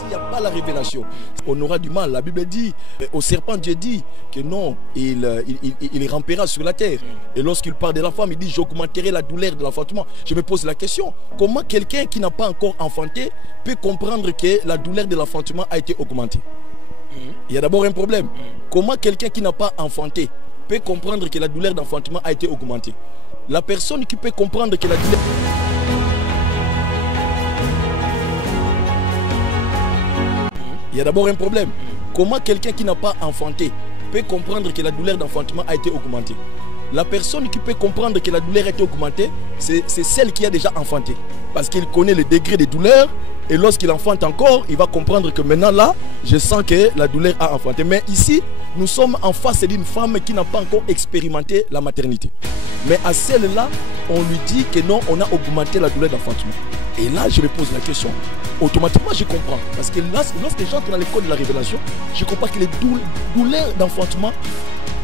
S'il n'y a pas la révélation, on aura du mal. La Bible dit, au serpent, Dieu dit que non, il rampera sur la terre. Et lorsqu'il parle de la femme, il dit, j'augmenterai la douleur de l'enfantement. Je me pose la question, comment quelqu'un qui n'a pas encore enfanté peut comprendre que la douleur de l'enfantement a été augmentée? Il y a d'abord un problème. Comment quelqu'un qui n'a pas enfanté peut comprendre que la douleur d'enfantement a été augmentée? La personne qui peut comprendre que la douleur... Il y a d'abord un problème. Comment quelqu'un qui n'a pas enfanté peut comprendre que la douleur d'enfantement a été augmentée? La personne qui peut comprendre que la douleur a été augmentée, c'est celle qui a déjà enfanté. Parce qu'il connaît le degré de douleur. Et lorsqu'il enfante encore, il va comprendre que maintenant là, je sens que la douleur a enfanté. Mais ici, nous sommes en face d'une femme qui n'a pas encore expérimenté la maternité. Mais à celle-là, on lui dit que non, on a augmenté la douleur d'enfantement. Et là, je me pose la question. Automatiquement, je comprends. Parce que là, lorsque j'entre dans l'école de la révélation, je comprends que les douleurs d'enfantement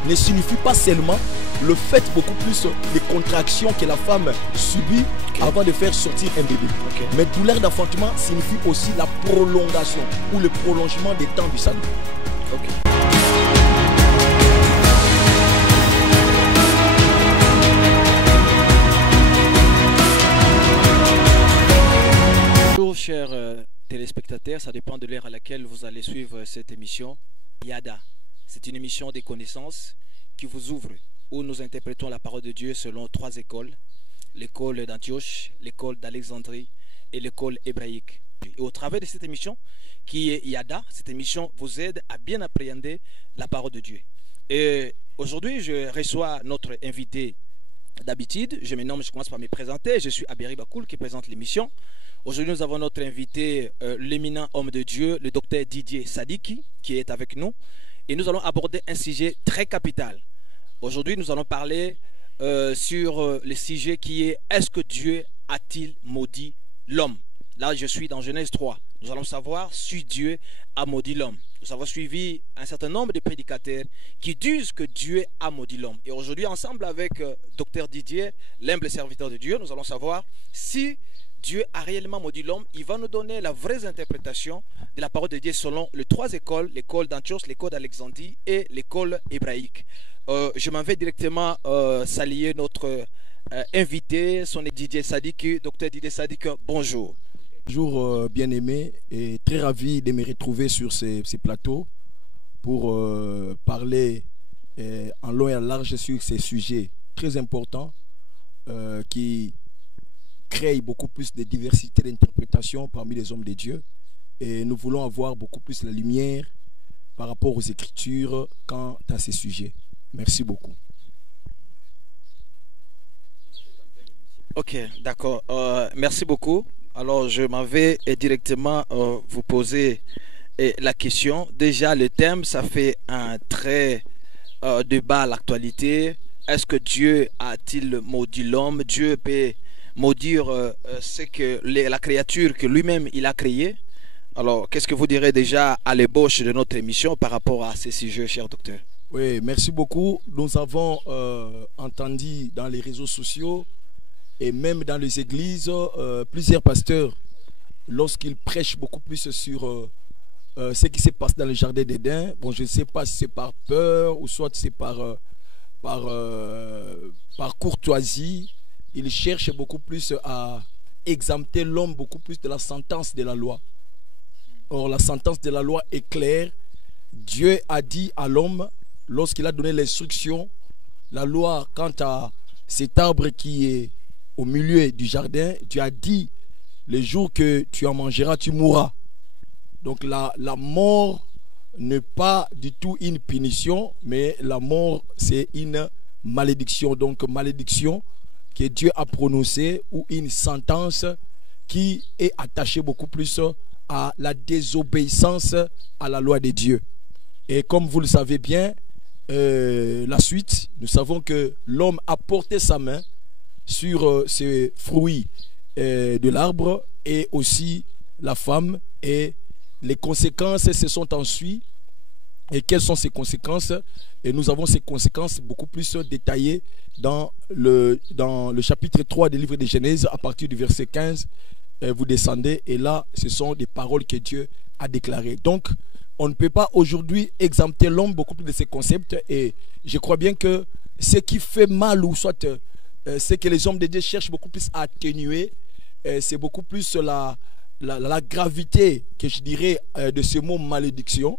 ne signifient pas seulement le fait beaucoup plus des contractions que la femme subit avant de faire sortir un bébé. Mais douleur d'enfantement signifie aussi la prolongation ou le prolongement des temps du salut. Bonjour chers téléspectateurs, ça dépend de l'heure à laquelle vous allez suivre cette émission. Yada, c'est une émission des connaissances qui vous ouvre, où nous interprétons la parole de Dieu selon 3 écoles. L'école d'Antioche, l'école d'Alexandrie et l'école hébraïque. Et au travers de cette émission, qui est Yada, cette émission vous aide à bien appréhender la parole de Dieu. Et aujourd'hui, je reçois notre invité d'habitude. Je me nomme, je commence par me présenter. Je suis Aberi Bakoul qui présente l'émission. Aujourd'hui, nous avons notre invité, l'éminent homme de Dieu, le docteur Didier Sadiki, qui est avec nous. Et nous allons aborder un sujet très capital. Aujourd'hui, nous allons parler sur le sujet qui est « Est-ce que Dieu a-t-il maudit l'homme ?» Là, je suis dans Genèse 3. Nous allons savoir si Dieu a maudit l'homme. Nous avons suivi un certain nombre de prédicateurs qui disent que Dieu a maudit l'homme. Et aujourd'hui, ensemble avec Dr Didier, l'humble serviteur de Dieu, nous allons savoir si Dieu a réellement maudit l'homme. Il va nous donner la vraie interprétation de la parole de Dieu selon les 3 écoles, l'école d'Antioche, l'école d'Alexandrie et l'école hébraïque. Je m'en vais directement saluer notre invité, son Didier Sadiki. Docteur Didier Sadiki, bonjour. Bonjour bien-aimé, et très ravi de me retrouver sur ces plateaux pour parler en long et en large sur ces sujets très importants qui créent beaucoup plus de diversité d'interprétation parmi les hommes de Dieu. Et nous voulons avoir beaucoup plus la lumière par rapport aux Écritures quant à ces sujets. Merci beaucoup. Ok, d'accord. Merci beaucoup. Alors, je m'en vais directement vous poser la question. Déjà, le thème, ça fait un très débat à l'actualité. Est-ce que Dieu a-t-il maudit l'homme? Dieu peut maudire la créature que lui-même il a créée. Alors, qu'est-ce que vous direz déjà à l'ébauche de notre émission par rapport à ces sujets, cher docteur? Oui, merci beaucoup. Nous avons entendu dans les réseaux sociaux et même dans les églises, plusieurs pasteurs, lorsqu'ils prêchent beaucoup plus sur ce qui se passe dans le jardin d'Éden, bon, je ne sais pas si c'est par peur ou soit c'est par courtoisie, ils cherchent beaucoup plus à exempter l'homme beaucoup plus de la sentence de la loi. Or, la sentence de la loi est claire. Dieu a dit à l'homme, lorsqu'il a donné l'instruction, la loi quant à cet arbre qui est au milieu du jardin, Dieu a dit, le jour que tu en mangeras, tu mourras. Donc la mort n'est pas du tout une punition, mais la mort c'est une malédiction. Donc malédiction que Dieu a prononcée ou une sentence qui est attachée beaucoup plus à la désobéissance à la loi de Dieu. Et comme vous le savez bien, la suite, nous savons que l'homme a porté sa main sur ces fruits de l'arbre et aussi la femme, et les conséquences se sont ensuite. Et quelles sont ces conséquences? Et nous avons ces conséquences beaucoup plus détaillées dans le chapitre 3 du livre de Genèse à partir du verset 15 vous descendez. Et là, ce sont des paroles que Dieu a déclarées. Donc, on ne peut pas aujourd'hui exempter l'homme beaucoup plus de ces concepts. Et je crois bien que ce qui fait mal, ou soit ce que les hommes de Dieu cherchent beaucoup plus à atténuer, c'est beaucoup plus la gravité, que je dirais, de ce mot malédiction.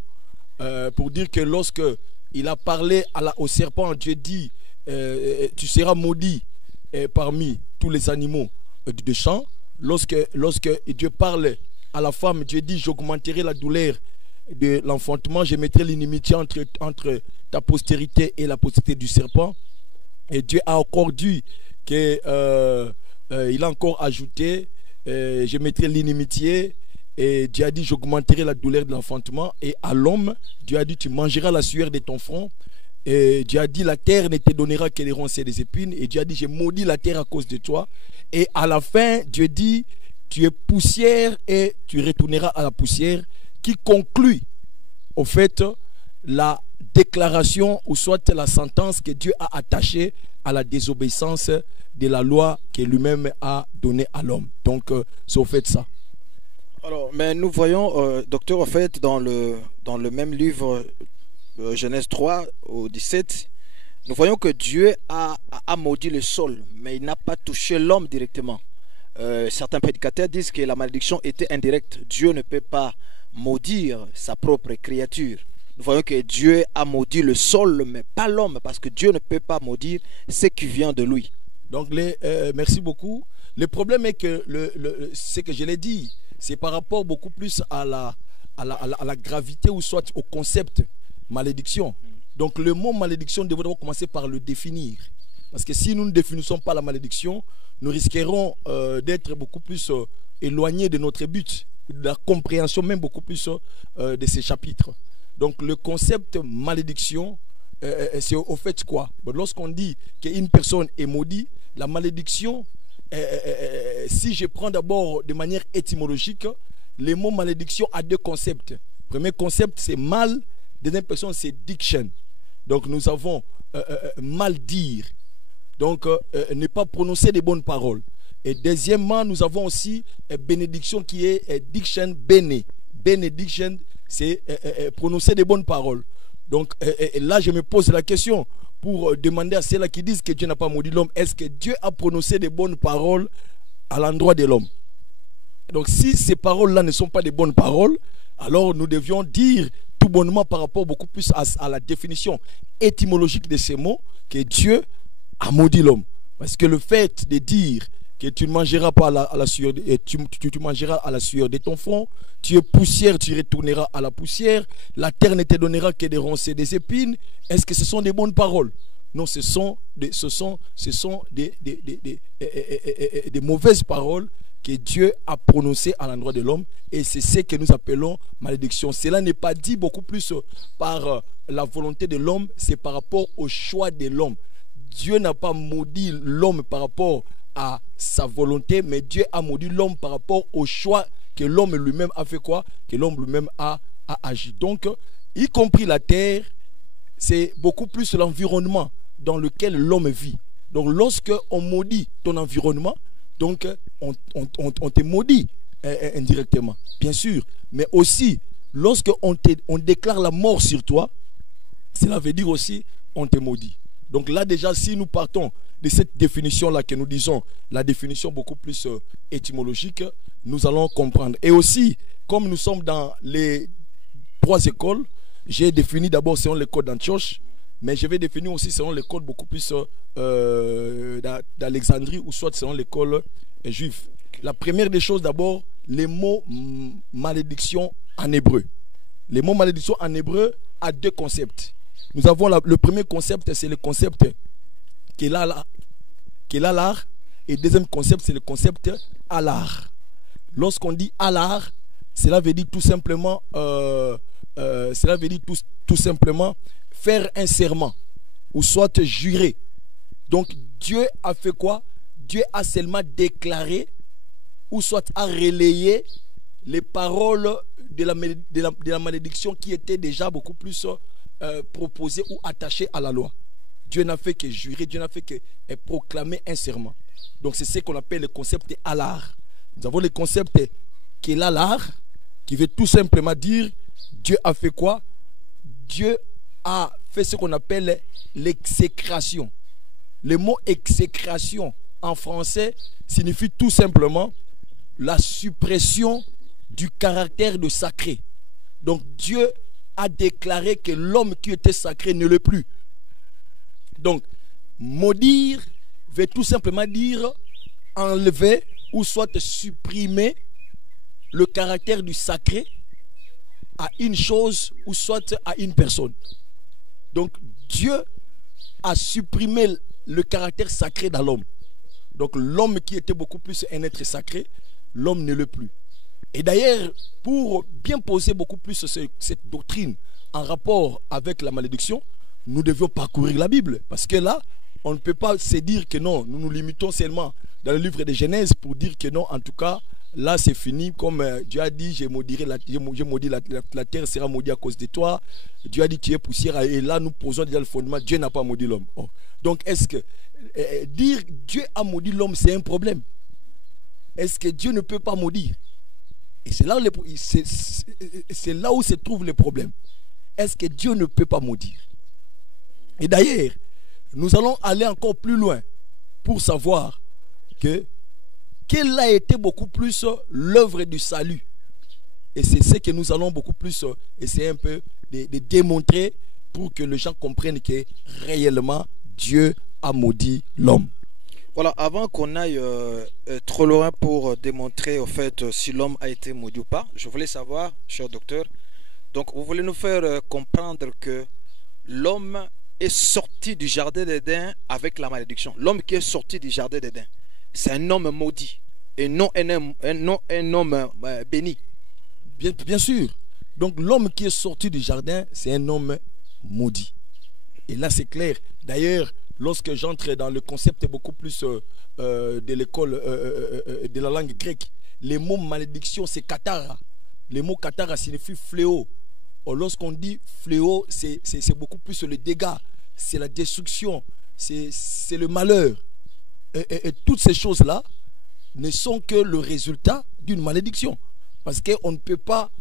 Pour dire que lorsque il a parlé au serpent, Dieu dit tu seras maudit parmi tous les animaux de champ. Lorsque Dieu parle à la femme, Dieu dit j'augmenterai la douleur de l'enfantement, je mettrai l'inimitié entre ta postérité et la postérité du serpent. Et Dieu a encore dit que il a encore ajouté je mettrai l'inimitié. Et Dieu a dit j'augmenterai la douleur de l'enfantement. Et à l'homme, Dieu a dit tu mangeras la sueur de ton front. Et Dieu a dit la terre ne te donnera que les ronces et les épines. Et Dieu a dit j'ai maudit la terre à cause de toi. Et à la fin, Dieu dit tu es poussière et tu retourneras à la poussière, qui conclut au fait la déclaration ou soit la sentence que Dieu a attachée à la désobéissance de la loi que lui-même a donnée à l'homme. Donc c'est au fait ça. Alors, mais nous voyons, docteur, en fait, dans le même livre, Genèse 3 au 17, nous voyons que Dieu a maudit le sol, mais il n'a pas touché l'homme directement. Certains prédicateurs disent que la malédiction était indirecte. Dieu ne peut pas maudire sa propre créature. Nous voyons que Dieu a maudit le sol, mais pas l'homme, parce que Dieu ne peut pas maudire ce qui vient de lui. Donc, merci beaucoup. Le problème est que, ce que je l'ai dit, c'est par rapport beaucoup plus à la gravité ou soit au concept malédiction. Donc le mot malédiction devrait commencer par le définir. Parce que si nous ne définissons pas la malédiction, nous risquerons d'être beaucoup plus éloignés de notre but, de la compréhension même beaucoup plus de ces chapitres. Donc le concept malédiction, c'est au fait quoi? Lorsqu'on dit qu'une personne est maudite, la malédiction, si je prends d'abord de manière étymologique, le mot malédiction a deux concepts. Le premier concept c'est mal, deuxième personne c'est diction. Donc nous avons mal dire, donc ne pas prononcer des bonnes paroles. Et deuxièmement, nous avons aussi bénédiction qui est diction bene. Bénédiction, c'est prononcer des bonnes paroles. Donc là je me pose la question pour demander à ceux-là qui disent que Dieu n'a pas maudit l'homme, est-ce que Dieu a prononcé des bonnes paroles à l'endroit de l'homme? Donc si ces paroles-là ne sont pas des bonnes paroles, alors nous devions dire tout bonnement par rapport beaucoup plus à la définition étymologique de ces mots que Dieu a maudit l'homme. Parce que le fait de dire que tu ne mangeras pas à la sueur, tu mangeras à la sueur de ton front, tu es poussière, tu retourneras à la poussière, la terre ne te donnera que des ronces et des épines, est-ce que ce sont des bonnes paroles? Non, ce sont des mauvaises paroles que Dieu a prononcées à l'endroit de l'homme, et c'est ce que nous appelons malédiction. Cela n'est pas dit beaucoup plus par la volonté de l'homme, c'est par rapport au choix de l'homme. Dieu n'a pas maudit l'homme par rapport à sa volonté, mais Dieu a maudit l'homme par rapport au choix que l'homme lui-même a fait quoi? Que l'homme lui-même a agi. Donc, y compris la terre, c'est beaucoup plus l'environnement dans lequel l'homme vit. Donc, lorsque on maudit ton environnement, donc on te maudit indirectement, bien sûr. Mais aussi, lorsque on déclare la mort sur toi, cela veut dire aussi on te maudit. Donc là déjà, si nous partons de cette définition-là que nous disons, la définition beaucoup plus étymologique, nous allons comprendre. Et aussi, comme nous sommes dans les trois écoles, j'ai défini d'abord selon les codes d'Antioche, mais je vais définir aussi selon les codes beaucoup plus d'Alexandrie ou soit selon l'école juive. La première des choses d'abord, les mots malédiction en hébreu. Les mots malédiction en hébreu a deux concepts. Nous avons le premier concept, c'est le concept Kelalar, et le deuxième concept, c'est le concept Alar. Lorsqu'on dit Alar, cela veut dire tout simplement, faire un serment, ou soit jurer. Donc Dieu a fait quoi? Dieu a seulement déclaré, ou soit a relayé les paroles de la malédiction qui étaient déjà beaucoup plus proposées ou attachées à la loi. Dieu n'a fait que jurer, Dieu n'a fait que proclamer un serment. Donc c'est ce qu'on appelle le concept de Alar. Nous avons le concept Kélalar, qui veut tout simplement dire Dieu a fait quoi? Dieu a fait ce qu'on appelle l'exécration. Le mot exécration en français signifie tout simplement la suppression du caractère de sacré. Donc Dieu a déclaré que l'homme qui était sacré ne l'est plus. Donc maudire veut tout simplement dire enlever ou soit supprimer le caractère du sacré à une chose ou soit à une personne. Donc Dieu a supprimé le caractère sacré dans l'homme. Donc l'homme qui était beaucoup plus un être sacré, l'homme ne l'est plus. Et d'ailleurs, pour bien poser beaucoup plus cette doctrine en rapport avec la malédiction, nous devions parcourir la Bible. Parce que là, on ne peut pas se dire que non, nous nous limitons seulement dans le livre de Genèse pour dire que non, en tout cas, là c'est fini. Comme Dieu a dit, j'ai maudit la terre sera maudite à cause de toi. Dieu a dit, tu es poussière. Et là, nous posons déjà le fondement, Dieu n'a pas maudit l'homme. Oh. Donc, est-ce que dire Dieu a maudit l'homme, c'est un problème? Est-ce que Dieu ne peut pas maudire? Et c'est là où se trouve le problème. Est-ce que Dieu ne peut pas maudire? Et d'ailleurs, nous allons aller encore plus loin pour savoir que quelle a été beaucoup plus l'œuvre du salut. Et c'est ce que nous allons beaucoup plus essayer un peu de démontrer pour que les gens comprennent que réellement Dieu a maudit l'homme. Voilà, avant qu'on aille trop loin pour démontrer au fait si l'homme a été maudit ou pas, je voulais savoir, cher docteur, donc vous voulez nous faire comprendre que l'homme est sorti du jardin d'Éden avec la malédiction. L'homme qui est sorti du jardin d'Éden, c'est un homme maudit et non un homme béni. Bien sûr. Donc l'homme qui est sorti du jardin, c'est un homme maudit. Et là c'est clair. D'ailleurs, lorsque j'entre dans le concept beaucoup plus de l'école de la langue grecque, le mot malédiction c'est katara. Le mot katara signifie fléau. Lorsqu'on dit fléau, c'est beaucoup plus le dégât, c'est la destruction, c'est le malheur. Et toutes ces choses-là ne sont que le résultat d'une malédiction. Parce qu'on ne peut pas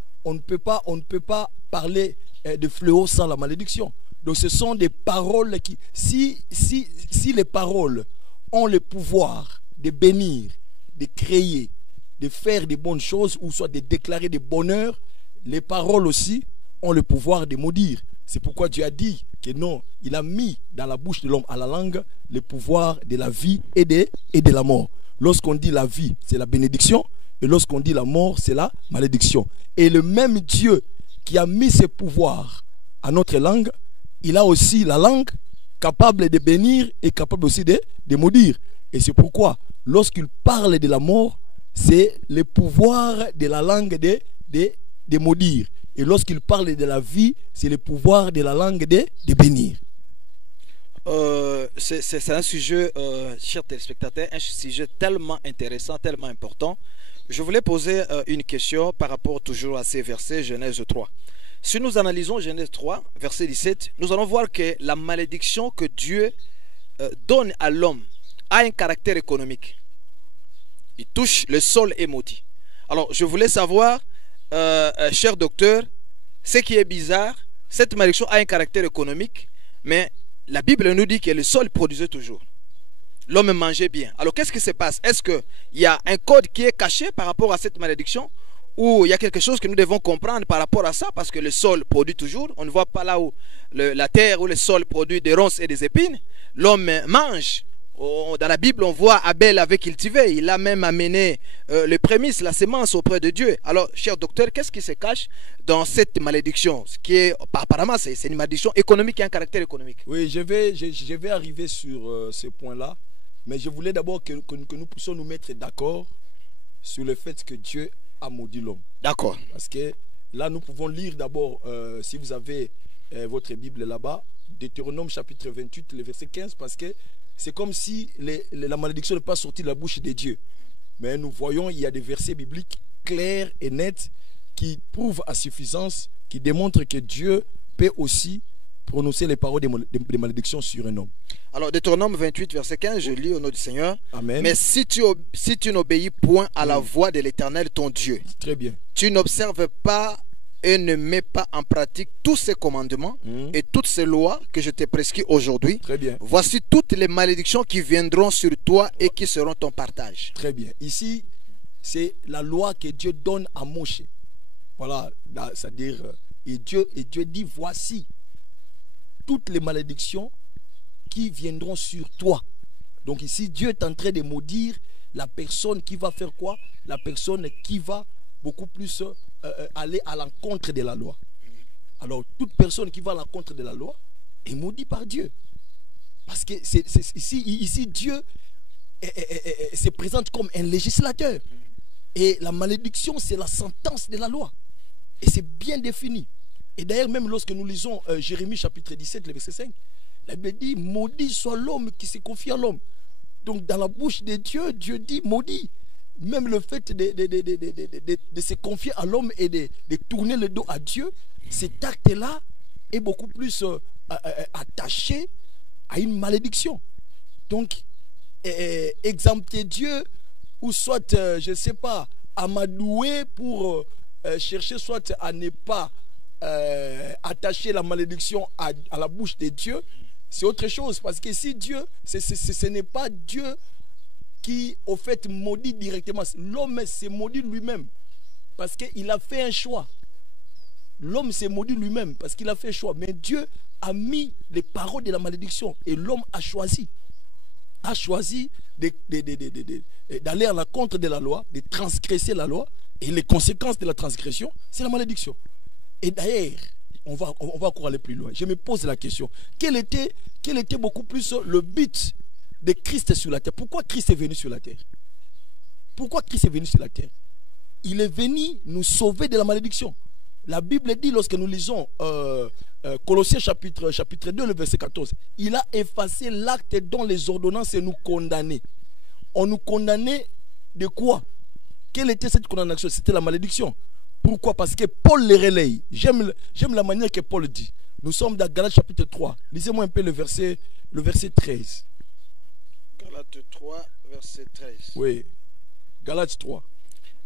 parler de fléau sans la malédiction. Donc ce sont des paroles qui, si les paroles ont le pouvoir de bénir, de créer, de faire des bonnes choses, ou soit de déclarer des bonheurs, les paroles aussi ont le pouvoir de maudire. C'est pourquoi Dieu a dit que non, il a mis dans la bouche de l'homme, à la langue, le pouvoir de la vie et de la mort. Lorsqu'on dit la vie, c'est la bénédiction, et lorsqu'on dit la mort, c'est la malédiction. Et le même Dieu qui a mis ses pouvoirs à notre langue, il a aussi la langue capable de bénir et capable aussi de maudire. Et c'est pourquoi, lorsqu'il parle de la mort, c'est le pouvoir de la langue de maudire. Et lorsqu'il parle de la vie, c'est le pouvoir de la langue de bénir. C'est un sujet, chers téléspectateurs, un sujet tellement intéressant, tellement important. Je voulais poser une question par rapport toujours à ces versets, Genèse 3. Si nous analysons Genèse 3, verset 17, nous allons voir que la malédiction que Dieu donne à l'homme a un caractère économique. Il touche le sol et maudit. Alors, je voulais savoir, cher docteur, ce qui est bizarre, cette malédiction a un caractère économique, mais la Bible nous dit que le sol produisait toujours. L'homme mangeait bien. Alors, qu'est-ce qui se passe? Est-ce qu'il y a un code qui est caché par rapport à cette malédiction? Ou il y a quelque chose que nous devons comprendre par rapport à ça? Parce que le sol produit toujours. On ne voit pas là où la terre ou le sol produit des ronces et des épines. L'homme mange. Dans la Bible, on voit Abel avait cultivé. Il a même amené les prémices, la semence auprès de Dieu. Alors, cher docteur, qu'est-ce qui se cache dans cette malédiction? Ce qui est, apparemment, c'est une malédiction économique et un caractère économique. Oui, je vais arriver sur ce point-là. Mais je voulais d'abord que nous puissions nous mettre d'accord sur le fait que Dieu a maudit l'homme. D'accord. Parce que là, nous pouvons lire d'abord, si vous avez votre Bible là-bas, Deutéronome chapitre 28, le verset 15, parce que c'est comme si la malédiction n'est pas sortie de la bouche de Dieu. Mais nous voyons, il y a des versets bibliques clairs et nets qui prouvent à suffisance, qui démontrent que Dieu peut aussi prononcer les paroles de malédiction sur un homme. Alors, Deutéronome 28, verset 15, je lis au nom du Seigneur. Amen. Mais si tu n'obéis point à la voix de l'Éternel, ton Dieu, Très bien. tu n'observes pas et ne mets pas en pratique tous ces commandements et toutes ces lois que je t'ai prescrits aujourd'hui, Très bien. voici toutes les malédictions qui viendront sur toi et qui seront ton partage. Très bien. Ici, c'est la loi que Dieu donne à Moshe. Voilà, c'est-à-dire, et Dieu dit, voici toutes les malédictions qui viendront sur toi. Donc ici, Dieu est en train de maudire la personne qui va faire quoi? La personne qui va beaucoup plus aller à l'encontre de la loi. Alors, toute personne qui va à l'encontre de la loi est maudite par Dieu. Parce que ici, Dieu se présente comme un législateur. Et la malédiction, c'est la sentence de la loi. Et c'est bien défini. Et d'ailleurs, même lorsque nous lisons Jérémie chapitre 17, le verset 5, la Bible dit, maudit soit l'homme qui se confie à l'homme. Donc dans la bouche de Dieu, Dieu dit maudit. Même le fait de se confier à l'homme et de tourner le dos à Dieu, cet acte-là est beaucoup plus attaché à une malédiction. Donc, exempter Dieu, ou soit, je ne sais pas, amadouer pour chercher soit à ne pas attacher la malédiction à la bouche de Dieu, c'est autre chose. Parce que si Dieu, ce n'est pas Dieu qui, au fait, maudit directement. L'homme s'est maudit lui-même parce qu'il a fait un choix. L'homme s'est maudit lui-même parce qu'il a fait un choix. Mais Dieu a mis les paroles de la malédiction et l'homme a choisi. D'aller à l'encontre de la loi, de transgresser la loi. Et les conséquences de la transgression, c'est la malédiction. Et d'ailleurs, on va encore aller plus loin. Je me pose la question. Quel était beaucoup plus le but de Christ sur la terre? Pourquoi Christ est venu sur la terre? Pourquoi Christ est venu sur la terre? Il est venu nous sauver de la malédiction. La Bible dit, lorsque nous lisons Colossiens chapitre 2, le verset 14, il a effacé l'acte dont les ordonnances nous condamnaient. On nous condamnait de quoi? Quelle était cette condamnation? C'était la malédiction. Pourquoi? Parce que Paul les relaye. J'aime la manière que Paul dit. Nous sommes dans Galates chapitre 3. Lisez-moi un peu le verset 13. Galates 3, verset 13. Oui. Galates 3.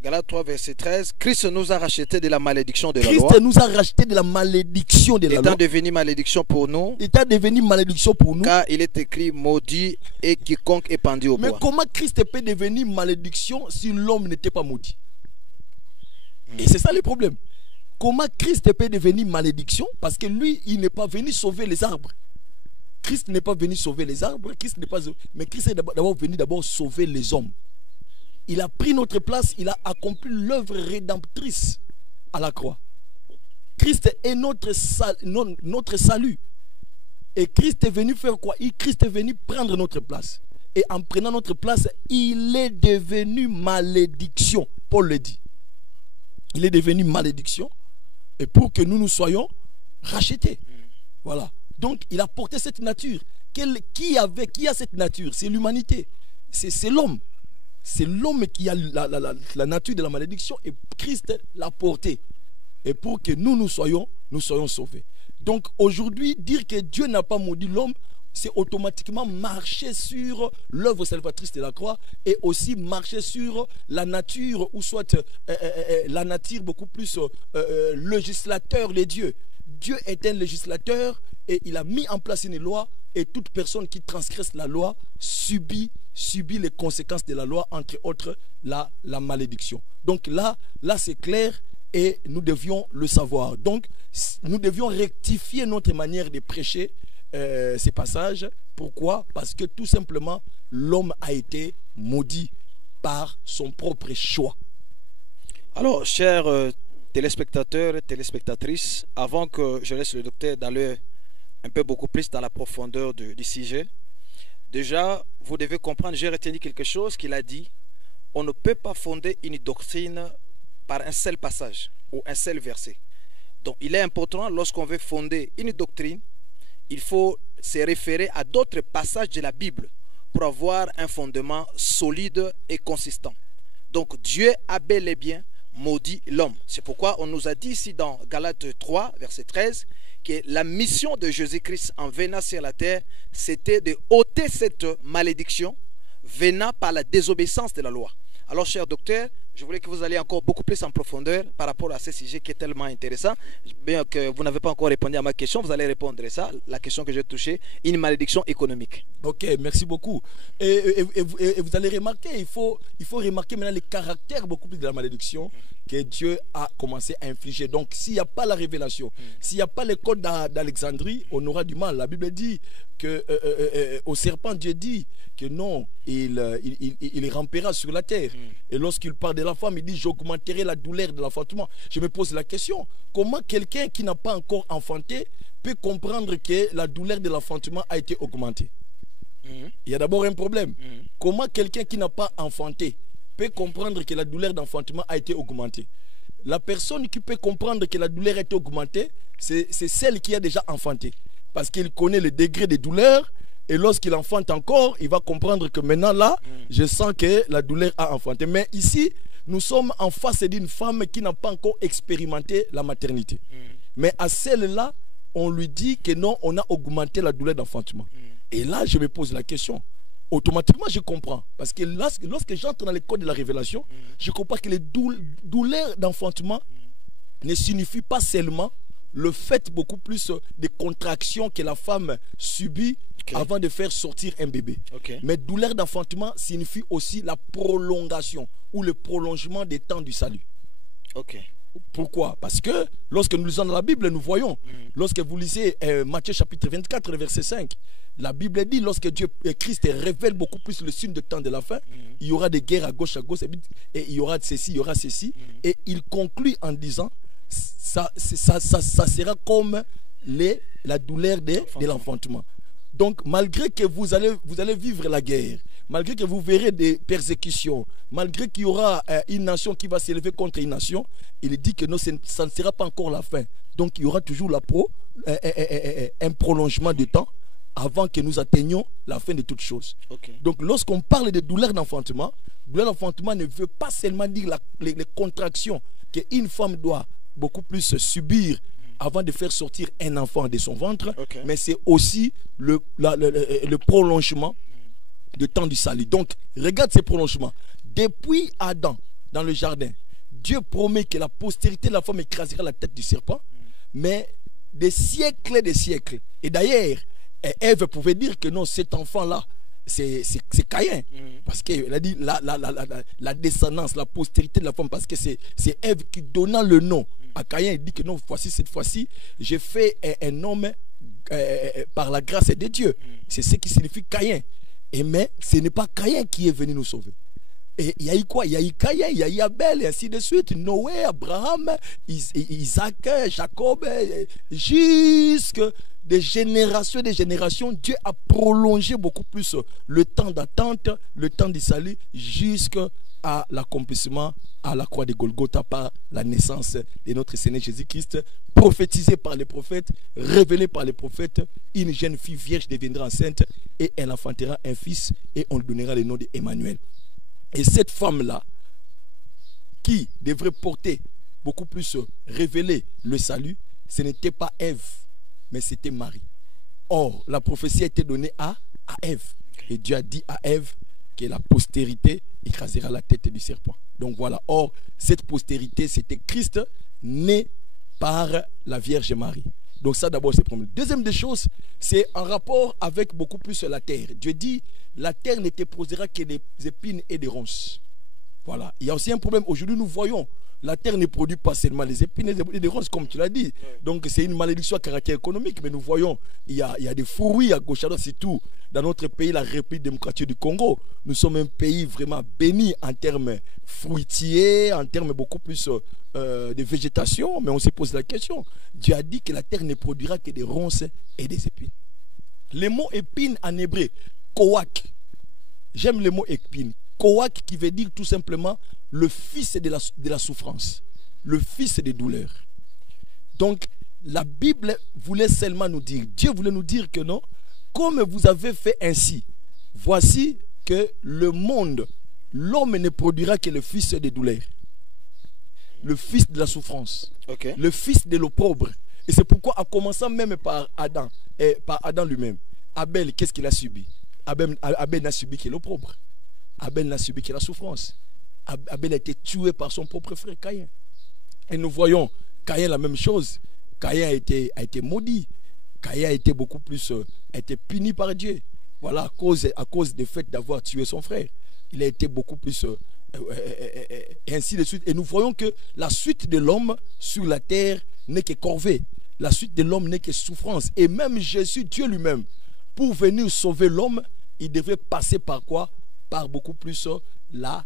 Galates 3, verset 13. Christ nous a rachetés de la malédiction de la loi. Christ nous a rachetés de la malédiction de la loi. Étant devenu malédiction pour nous. Étant devenu malédiction pour nous. Car il est écrit, maudit et quiconque est pendu au bois. Mais comment Christ peut devenir malédiction si l'homme n'était pas maudit? Et c'est ça le problème. Comment Christ peut devenir malédiction? Parce que lui, il n'est pas venu sauver les arbres. Christ n'est pas venu sauver les arbres. Mais Christ est d'abord venu sauver les hommes. Il a pris notre place. Il a accompli l'œuvre rédemptrice à la croix. Christ est notre salut. Et Christ est venu faire quoi? Christ est venu prendre notre place. Et en prenant notre place, il est devenu malédiction. Paul le dit. Il est devenu malédiction. Et pour que nous soyons rachetés. Voilà. Donc il a porté cette nature. Qui a cette nature? C'est l'humanité. C'est l'homme. C'est l'homme qui a la nature de la malédiction. Et Christ l'a porté. Et pour que nous soyons sauvés. Donc aujourd'hui, dire que Dieu n'a pas maudit l'homme, c'est automatiquement marcher sur l'œuvre salvatrice de la croix et aussi marcher sur la nature, ou soit la nature beaucoup plus législateur de Dieu. Dieu est un législateur et il a mis en place une loi, et toute personne qui transgresse la loi subit les conséquences de la loi, entre autres la malédiction. Donc là c'est clair et nous devions le savoir. Donc nous devions rectifier notre manière de prêcher ces passages. Pourquoi? Parce que tout simplement l'homme a été maudit par son propre choix. Alors, chers téléspectateurs et téléspectatrices, avant que je laisse le docteur d'aller un peu beaucoup plus dans la profondeur du sujet, déjà vous devez comprendre, j'ai retenu quelque chose qu'il a dit. On ne peut pas fonder une doctrine par un seul passage ou un seul verset. Donc il est important, lorsqu'on veut fonder une doctrine, il faut se référer à d'autres passages de la Bible pour avoir un fondement solide et consistant. Donc Dieu a bel et bien maudit l'homme. C'est pourquoi on nous a dit ici dans Galates 3, verset 13, que la mission de Jésus-Christ en venant sur la terre, c'était de ôter cette malédiction venant par la désobéissance de la loi. Alors, cher docteur, je voulais que vous alliez encore beaucoup plus en profondeur par rapport à ce sujet qui est tellement intéressant. Bien que vous n'avez pas encore répondu à ma question, vous allez répondre à ça, la question que j'ai touchée, une malédiction économique. Ok, merci beaucoup. Et vous allez remarquer, il faut remarquer maintenant les caractères beaucoup plus de la malédiction que Dieu a commencé à infliger. Donc, s'il n'y a pas la révélation, s'il n'y a pas les codes d'Alexandrie, on aura du mal. La Bible dit que au serpent, Dieu dit que non, il rampera sur la terre. Et lorsqu'il parle de la femme, il dit j'augmenterai la douleur de l'enfantement. Je me pose la question, comment quelqu'un qui n'a pas encore enfanté peut comprendre que la douleur de l'enfantement a été augmentée? Il y a d'abord un problème. Comment quelqu'un qui n'a pas enfanté peut comprendre que la douleur d'enfantement a été augmentée? La personne qui peut comprendre que la douleur a été augmentée, c'est celle qui a déjà enfanté. Parce qu'il connaît le degré de douleur. Et lorsqu'il enfante encore, il va comprendre que maintenant là, je sens que la douleur a enfanté. Mais ici, nous sommes en face d'une femme qui n'a pas encore expérimenté la maternité. Mais à celle-là, on lui dit que non, on a augmenté la douleur d'enfantement. Et là, je me pose la question. Automatiquement, je comprends. Parce que lorsque j'entre dans les codes de la révélation, je comprends que les douleurs d'enfantement ne signifient pas seulement le fait beaucoup plus des contractions que la femme subit avant de faire sortir un bébé. Mais douleur d'enfantement signifie aussi la prolongation ou le prolongement des temps du salut. Pourquoi? Parce que lorsque nous lisons dans la Bible, nous voyons, lorsque vous lisez Matthieu chapitre 24, verset 5, la Bible dit, lorsque Dieu et Christ révèle beaucoup plus le signe de temps de la fin, il y aura des guerres à gauche, et il y aura ceci, il y aura ceci. Et il conclut en disant, ça sera comme la douleur de l'enfantement. Donc, malgré que vous allez vivre la guerre, malgré que vous verrez des persécutions, malgré qu'il y aura une nation qui va s'élever contre une nation, il dit que non, ça ne sera pas encore la fin. Donc, il y aura toujours un prolongement de temps avant que nous atteignions la fin de toutes choses. Donc, lorsqu'on parle de douleur d'enfantement ne veut pas seulement dire les contractions qu'une femme doit beaucoup plus subir avant de faire sortir un enfant de son ventre, mais c'est aussi le prolongement du temps du salut. Donc, regarde ces prolongements. Depuis Adam, dans le jardin, Dieu promet que la postérité de la femme écrasera la tête du serpent, mais des siècles et des siècles. Et d'ailleurs, Ève pouvait dire que non, cet enfant-là, c'est Caïn. Parce qu'elle a dit la descendance, la postérité de la femme, parce que c'est Ève qui donna le nom à Caïn. Il dit que non, cette fois-ci, j'ai fait un homme par la grâce de Dieu. C'est ce qui signifie Caïn. Mais ce n'est pas Caïn qui est venu nous sauver. Et il y a eu quoi? Il y a eu Caïn, il y a eu Abel, et ainsi de suite. Noé, Abraham, Isaac, Jacob, jusque des générations, Dieu a prolongé beaucoup plus le temps d'attente, le temps du salut, jusqu'à l'accomplissement à la croix de Golgotha par la naissance de notre Seigneur Jésus-Christ, prophétisé par les prophètes, révélé par les prophètes. Une jeune fille vierge deviendra enceinte et elle enfantera un fils et on lui donnera le nom d'Emmanuel. Et cette femme-là, qui devrait porter beaucoup plus révéler le salut, ce n'était pas Ève, mais c'était Marie. Or, la prophétie a été donnée à Ève. Et Dieu a dit à Ève que la postérité écrasera la tête du serpent. Donc voilà. Or, cette postérité, c'était Christ né par la Vierge Marie. Donc ça d'abord c'est le premier. Deuxième des choses, c'est en rapport avec beaucoup plus la terre. Dieu dit, la terre ne te produira que des épines et des ronces. Voilà. Il y a aussi un problème. Aujourd'hui nous voyons, la terre ne produit pas seulement les épines et des ronces comme tu l'as dit. Donc c'est une malédiction à caractère économique. Mais nous voyons, il y a des fruits à gauche à droite, surtout dans notre pays, la République démocratique du Congo. Nous sommes un pays vraiment béni en termes fruitiers, en termes beaucoup plus de végétation. Mais on se pose la question. Dieu a dit que la terre ne produira que des ronces et des épines. Le mot épine en hébreu, koak. J'aime le mot épine. Koak qui veut dire tout simplement le fils de la souffrance, le fils des douleurs. Donc la Bible voulait seulement nous dire, Dieu voulait nous dire que non, comme vous avez fait ainsi, voici que le monde, l'homme ne produira que le fils des douleurs, le fils de la souffrance, le fils de l'opprobre. Et c'est pourquoi, en commençant même par Adam lui-même, Abel, qu'est-ce qu'il a subi? Abel n'a subi que l'opprobre. Abel n'a subi que la souffrance. Abel a été tué par son propre frère Caïn. Et nous voyons Caïn la même chose. Caïn a été maudit. Caïn a été beaucoup plus a été puni par Dieu. Voilà, à cause du fait d'avoir tué son frère. Il a été beaucoup plus et ainsi de suite. Et nous voyons que la suite de l'homme sur la terre n'est que corvée. La suite de l'homme n'est que souffrance. Et même Jésus, Dieu lui-même, pour venir sauver l'homme, il devait passer par quoi? Par beaucoup plus la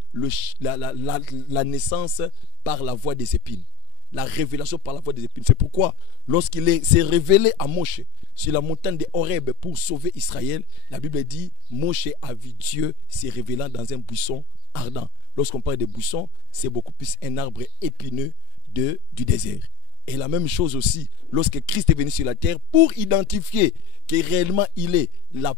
naissance par la voie des épines. La révélation par la voie des épines. C'est pourquoi, lorsqu'il s'est révélé à Moshe sur la montagne de Horeb pour sauver Israël, la Bible dit, Moshe a vu Dieu se révélant dans un buisson ardent. Lorsqu'on parle de buisson, c'est beaucoup plus un arbre épineux du désert. Et la même chose aussi, lorsque Christ est venu sur la terre, pour identifier que réellement il est la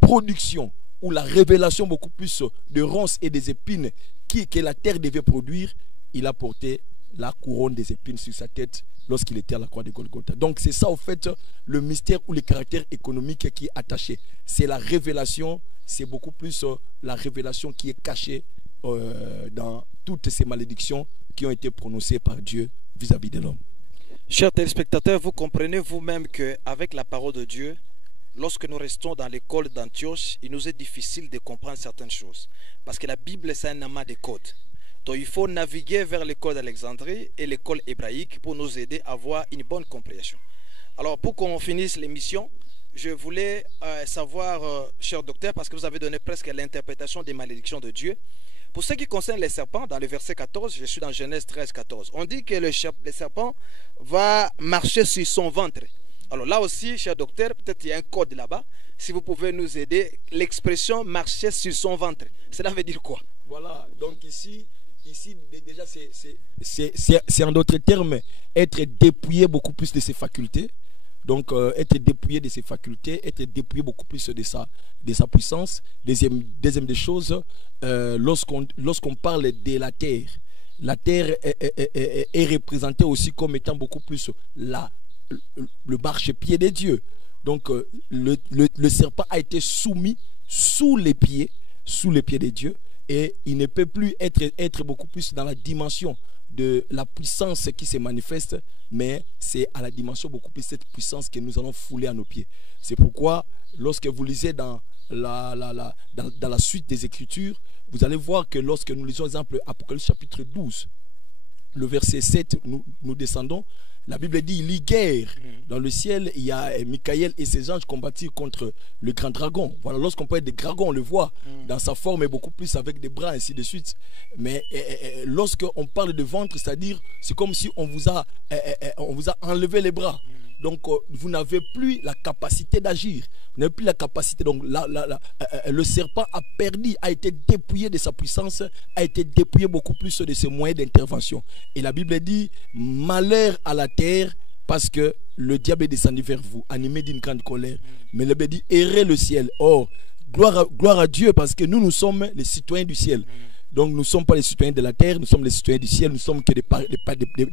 production ou la révélation beaucoup plus de ronces et des épines que la terre devait produire, il a porté la couronne des épines sur sa tête lorsqu'il était à la croix de Golgotha. Donc c'est ça au fait le mystère ou le caractère économique qui est attaché. C'est la révélation, c'est beaucoup plus la révélation qui est cachée dans toutes ces malédictions qui ont été prononcées par Dieu vis-à-vis de l'homme. Chers téléspectateurs, vous comprenez vous-même qu'avec la parole de Dieu, lorsque nous restons dans l'école d'Antioche, il nous est difficile de comprendre certaines choses. Parce que la Bible, c'est un amas de codes. Donc il faut naviguer vers l'école d'Alexandrie et l'école hébraïque pour nous aider à avoir une bonne compréhension. Alors pour qu'on finisse l'émission, je voulais savoir, cher docteur, parce que vous avez donné presque l'interprétation des malédictions de Dieu. Pour ce qui concerne les serpents, dans le verset 14, je suis dans Genèse 13, 14, on dit que le serpent va marcher sur son ventre. Alors là aussi, cher docteur, peut-être il y a un code là-bas. Si vous pouvez nous aider, l'expression marcher sur son ventre, cela veut dire quoi? Voilà, donc ici déjà, c'est en d'autres termes, être dépouillé beaucoup plus de ses facultés. Donc, être dépouillé de ses facultés, être dépouillé beaucoup plus de sa puissance. Deuxième des choses, lorsqu'on parle de la terre est représentée aussi comme étant beaucoup plus le marchepied de Dieu. Donc, le serpent a été soumis sous les pieds de Dieu. Et il ne peut plus être beaucoup plus dans la dimension de la puissance qui se manifeste, mais c'est à la dimension beaucoup plus cette puissance que nous allons fouler à nos pieds. C'est pourquoi, lorsque vous lisez dans la suite des Écritures, vous allez voir que lorsque nous lisons, exemple, Apocalypse chapitre 12, le verset 7, nous descendons, la Bible dit, il y a guerre. Dans le ciel, il y a Michael et ses anges combattirent contre le grand dragon. Voilà, lorsqu'on parle de dragon, on le voit dans sa forme et beaucoup plus avec des bras, ainsi de suite. Mais lorsqu'on parle de ventre, c'est-à-dire, c'est comme si on vous a enlevé les bras. Donc, vous n'avez plus la capacité d'agir. Vous n'avez plus la capacité. Donc, le serpent a été dépouillé de sa puissance, a été dépouillé beaucoup plus de ses moyens d'intervention. Et la Bible dit, malheur à la terre, parce que le diable est descendu vers vous, animé d'une grande colère. Mais la Bible dit, errez le ciel. Or, gloire à Dieu, parce que nous sommes les citoyens du ciel. Donc nous ne sommes pas les citoyens de la terre, nous sommes les citoyens du ciel, nous sommes que des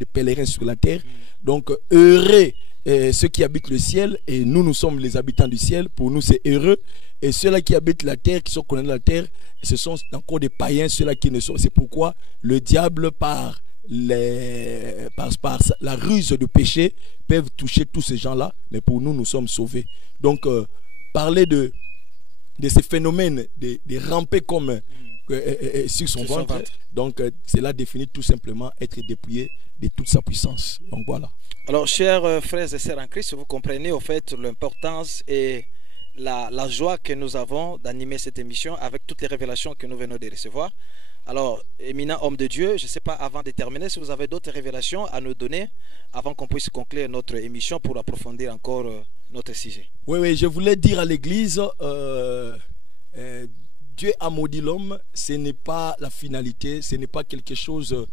pèlerins sur la terre. Donc heureux ceux qui habitent le ciel, et nous sommes les habitants du ciel, pour nous c'est heureux. Et ceux-là qui habitent la terre, qui sont connus de la terre, ce sont encore des païens, ceux-là qui ne sont. C'est pourquoi le diable par la ruse de péché peuvent toucher tous ces gens-là, mais pour nous, nous sommes sauvés. Donc parler de ces phénomènes, de ramper comme sur son ventre. Donc cela définit tout simplement être dépouillé de toute sa puissance. Donc voilà. Alors chers frères et sœurs en Christ, vous comprenez au fait l'importance et la joie que nous avons d'animer cette émission avec toutes les révélations que nous venons de recevoir. Alors, éminent homme de Dieu, je ne sais pas, avant de terminer, si vous avez d'autres révélations à nous donner avant qu'on puisse conclure notre émission pour approfondir encore notre sujet. Oui, je voulais dire à l'église, Dieu a maudit l'homme, ce n'est pas la finalité, ce n'est pas quelque chose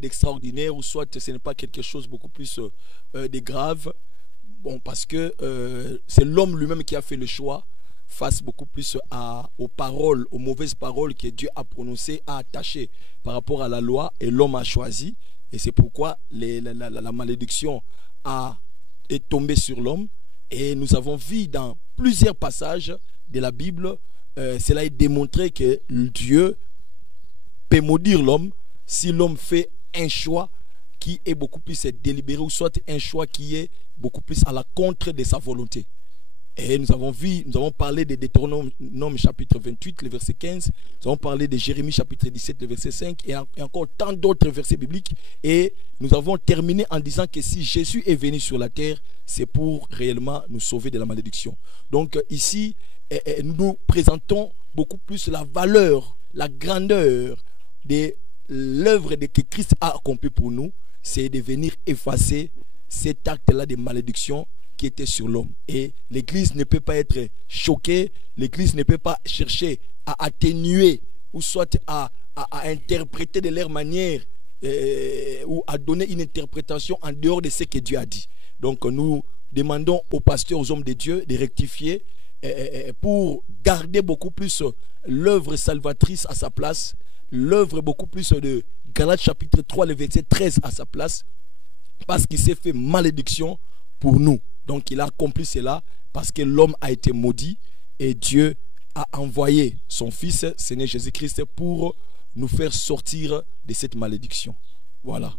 d'extraordinaire, ou soit ce n'est pas quelque chose beaucoup plus de grave. Bon, parce que c'est l'homme lui-même qui a fait le choix face beaucoup plus aux paroles, aux mauvaises paroles que Dieu a prononcées, a attachées par rapport à la loi, et l'homme a choisi. Et c'est pourquoi la malédiction est tombée sur l'homme. Et nous avons vu dans plusieurs passages de la Bible, cela est démontré que Dieu peut maudire l'homme si l'homme fait un choix qui est beaucoup plus délibéré, ou soit un choix qui est beaucoup plus à la contre de sa volonté. Et nous avons parlé de Deutéronome chapitre 28, le verset 15. Nous avons parlé de Jérémie chapitre 17, le verset 5. Et encore tant d'autres versets bibliques. Et nous avons terminé en disant que si Jésus est venu sur la terre, c'est pour réellement nous sauver de la malédiction. Donc ici, nous présentons beaucoup plus la valeur, la grandeur de l'œuvre que Christ a accomplie pour nous. C'est de venir effacer cet acte-là de malédiction qui était sur l'homme. Et l'Église ne peut pas être choquée, l'Église ne peut pas chercher à atténuer ou soit à interpréter de leur manière ou à donner une interprétation en dehors de ce que Dieu a dit. Donc nous demandons aux pasteurs, aux hommes de Dieu de rectifier pour garder beaucoup plus l'œuvre salvatrice à sa place, l'œuvre beaucoup plus de Galates chapitre 3, le verset 13 à sa place, parce qu'il s'est fait malédiction pour nous. Donc il a accompli cela parce que l'homme a été maudit et Dieu a envoyé son Fils, Seigneur Jésus-Christ, pour nous faire sortir de cette malédiction. Voilà.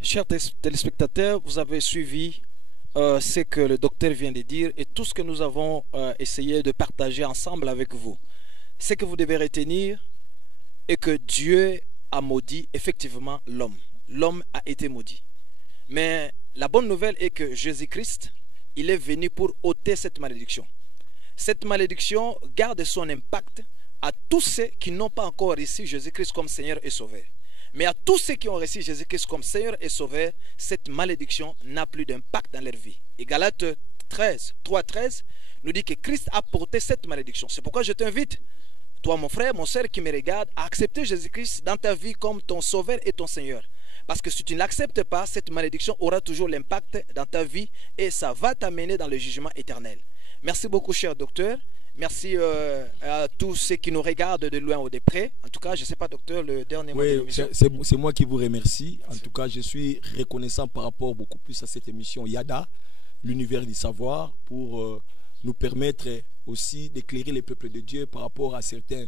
Chers téléspectateurs, vous avez suivi ce que le docteur vient de dire et tout ce que nous avons essayé de partager ensemble avec vous. Ce que vous devez retenir est que Dieu a maudit effectivement l'homme. L'homme a été maudit. Mais la bonne nouvelle est que Jésus-Christ, il est venu pour ôter cette malédiction. Cette malédiction garde son impact à tous ceux qui n'ont pas encore reçu Jésus-Christ comme Seigneur et Sauveur. Mais à tous ceux qui ont reçu Jésus-Christ comme Seigneur et Sauveur, cette malédiction n'a plus d'impact dans leur vie. Et Galates 3:13 nous dit que Christ a porté cette malédiction. C'est pourquoi je t'invite, toi mon frère, mon soeur qui me regarde, à accepter Jésus-Christ dans ta vie comme ton Sauveur et ton Seigneur. Parce que si tu ne l'acceptes pas, cette malédiction aura toujours l'impact dans ta vie et ça va t'amener dans le jugement éternel. Merci beaucoup, cher docteur. Merci à tous ceux qui nous regardent de loin ou de près. En tout cas, je ne sais pas, docteur, le dernier mot de l'émission. C'est moi qui vous remercie. En tout cas, je suis reconnaissant par rapport beaucoup plus à cette émission Yada, l'univers du savoir, pour nous permettre aussi d'éclairer les peuples de Dieu par rapport à certains,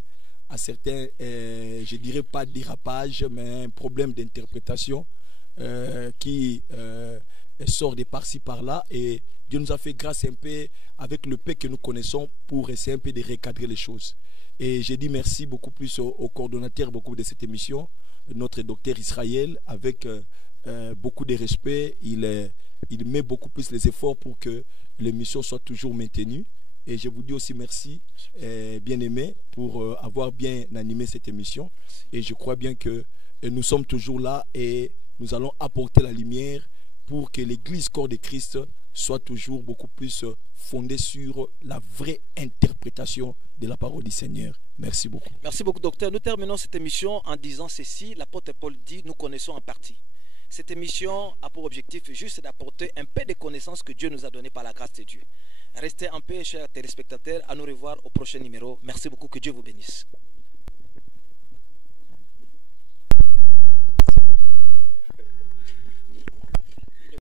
je dirais pas dérapages, mais un problème d'interprétation qui sort de par-ci par-là. Et Dieu nous a fait grâce un peu avec le peu que nous connaissons pour essayer un peu de recadrer les choses. Et j'ai dit merci beaucoup plus au coordonnateur de cette émission, notre docteur Israël, avec beaucoup de respect. Il met beaucoup plus les efforts pour que l'émission soit toujours maintenue. Et je vous dis aussi merci, bien-aimés, pour avoir bien animé cette émission. Et je crois bien que nous sommes toujours là et nous allons apporter la lumière pour que l'Église corps de Christ soit toujours beaucoup plus fondée sur la vraie interprétation de la parole du Seigneur. Merci beaucoup. Merci beaucoup, docteur. Nous terminons cette émission en disant ceci. L'apôtre Paul dit, nous connaissons en partie. Cette émission a pour objectif juste d'apporter un peu de connaissances que Dieu nous a données par la grâce de Dieu. Restez en paix, chers téléspectateurs. À nous revoir au prochain numéro. Merci beaucoup. Que Dieu vous bénisse.